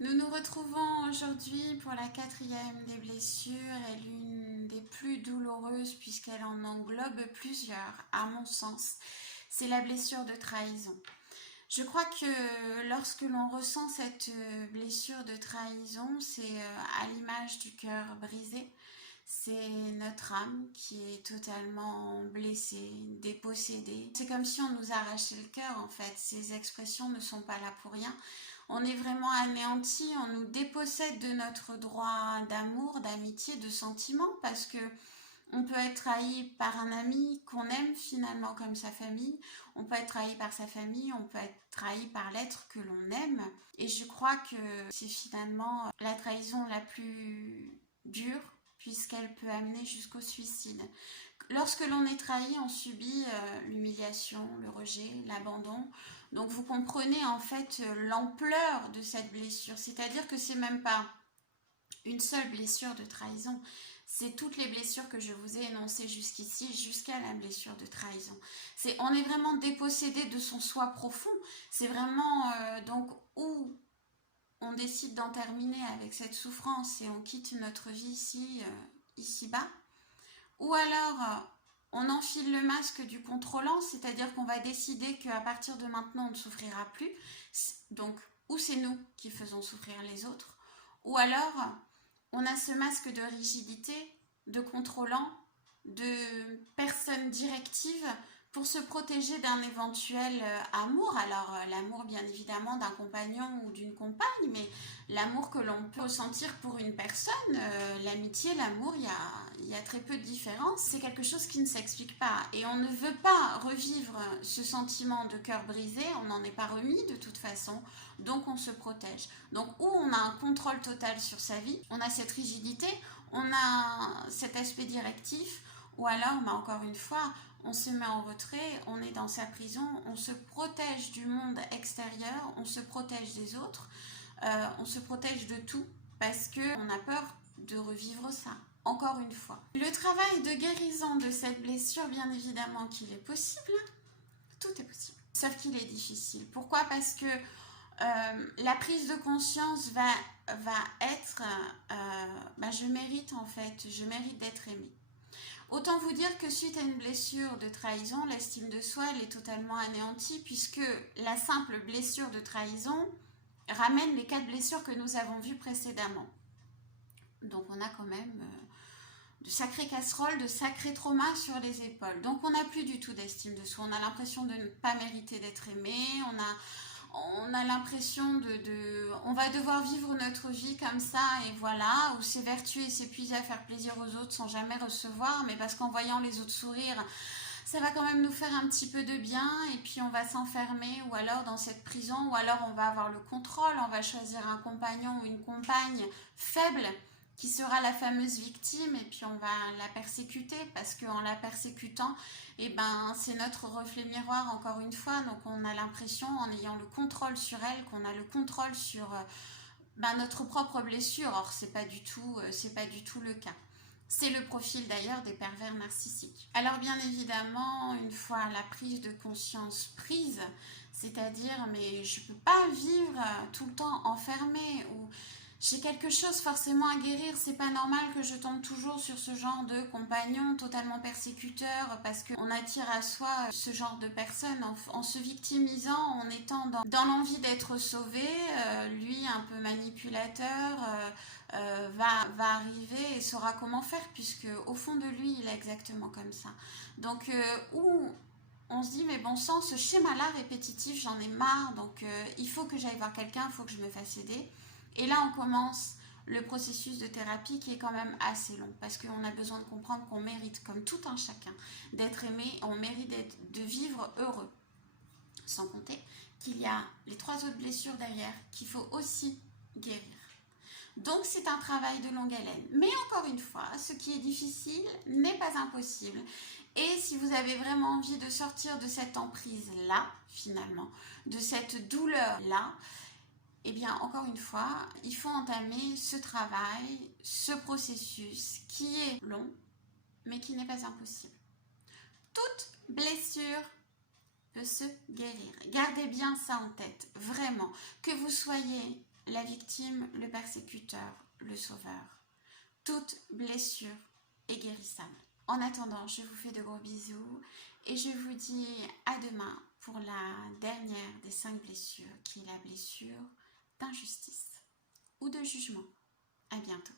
Nous nous retrouvons aujourd'hui pour la quatrième des blessures et l'une des plus douloureuses puisqu'elle en englobe plusieurs, à mon sens. C'est la blessure de trahison. Je crois que lorsque l'on ressent cette blessure de trahison, c'est à l'image du cœur brisé. C'est notre âme qui est totalement blessée, dépossédée. C'est comme si on nous arrachait le cœur en fait. Ces expressions ne sont pas là pour rien. On est vraiment anéanti, on nous dépossède de notre droit d'amour, d'amitié, de sentiment parce que on peut être trahi par un ami qu'on aime finalement comme sa famille, on peut être trahi par sa famille, on peut être trahi par l'être que l'on aime. Et je crois que c'est finalement la trahison la plus dure puisqu'elle peut amener jusqu'au suicide. Lorsque l'on est trahi, on subit l'humiliation, le rejet, l'abandon. Donc vous comprenez en fait l'ampleur de cette blessure. C'est-à-dire que c'est même pas une seule blessure de trahison. C'est toutes les blessures que je vous ai énoncées jusqu'ici, jusqu'à la blessure de trahison. On est vraiment dépossédé de son soi profond. C'est vraiment donc où on décide d'en terminer avec cette souffrance et on quitte notre vie ici-bas. Ou alors on enfile le masque du contrôlant, c'est-à-dire qu'on va décider qu'à partir de maintenant on ne souffrira plus. Donc ou c'est nous qui faisons souffrir les autres, ou alors on a ce masque de rigidité, de contrôlant, de personne directive pour se protéger d'un éventuel amour. Alors l'amour bien évidemment d'un compagnon ou d'une compagne, mais l'amour que l'on peut ressentir pour une personne, l'amitié, l'amour, il y a très peu de différence. C'est quelque chose qui ne s'explique pas et on ne veut pas revivre ce sentiment de cœur brisé, on n'en est pas remis de toute façon, donc on se protège. Donc où on a un contrôle total sur sa vie, on a cette rigidité, on a cet aspect directif, ou alors, encore une fois, on se met en retrait, on est dans sa prison, on se protège du monde extérieur, on se protège des autres, on se protège de tout parce qu'on a peur de revivre ça. Encore une fois. Le travail de guérison de cette blessure, bien évidemment qu'il est possible, tout est possible. Sauf qu'il est difficile. Pourquoi? Parce que la prise de conscience va être je mérite en fait, je mérite d'être aimée. Autant vous dire que suite à une blessure de trahison, l'estime de soi elle est totalement anéantie puisque la simple blessure de trahison ramène les 4 blessures que nous avons vues précédemment. Donc on a quand même de sacrées casseroles, de sacrés traumas sur les épaules. Donc on n'a plus du tout d'estime de soi. On a l'impression de ne pas mériter d'être aimé. On a l'impression on va devoir vivre notre vie comme ça et voilà, où s'évertuer et s'épuiser à faire plaisir aux autres sans jamais recevoir, mais parce qu'en voyant les autres sourire, ça va quand même nous faire un petit peu de bien et puis on va s'enfermer ou alors dans cette prison ou alors on va avoir le contrôle, on va choisir un compagnon ou une compagne faible qui sera la fameuse victime et puis on va la persécuter parce qu'en la persécutant, c'est notre reflet miroir encore une fois, donc on a l'impression en ayant le contrôle sur elle qu'on a le contrôle sur notre propre blessure. Or c'est pas du tout le cas. C'est le profil d'ailleurs des pervers narcissiques. Alors bien évidemment, une fois la prise de conscience prise, c'est-à-dire mais je peux pas vivre tout le temps enfermée ou j'ai quelque chose forcément à guérir, c'est pas normal que je tombe toujours sur ce genre de compagnon totalement persécuteur parce qu'on attire à soi ce genre de personnes en se victimisant, en étant dans l'envie d'être sauvé, lui un peu manipulateur va arriver et saura comment faire puisque au fond de lui il est exactement comme ça. Donc où on se dit mais bon sang, ce schéma là répétitif j'en ai marre, donc il faut que j'aille voir quelqu'un, il faut que je me fasse aider. Et là, on commence le processus de thérapie qui est quand même assez long parce qu'on a besoin de comprendre qu'on mérite, comme tout un chacun, d'être aimé, on mérite de vivre heureux. Sans compter qu'il y a les 3 autres blessures derrière qu'il faut aussi guérir. Donc c'est un travail de longue haleine. Mais encore une fois, ce qui est difficile n'est pas impossible. Et si vous avez vraiment envie de sortir de cette emprise-là, finalement, de cette douleur-là, eh bien, encore une fois, il faut entamer ce travail, ce processus qui est long, mais qui n'est pas impossible. Toute blessure peut se guérir. Gardez bien ça en tête, vraiment. Que vous soyez la victime, le persécuteur, le sauveur. Toute blessure est guérissable. En attendant, je vous fais de gros bisous et je vous dis à demain pour la dernière des 5 blessures, qui est la blessure d'injustice ou de jugement. À bientôt.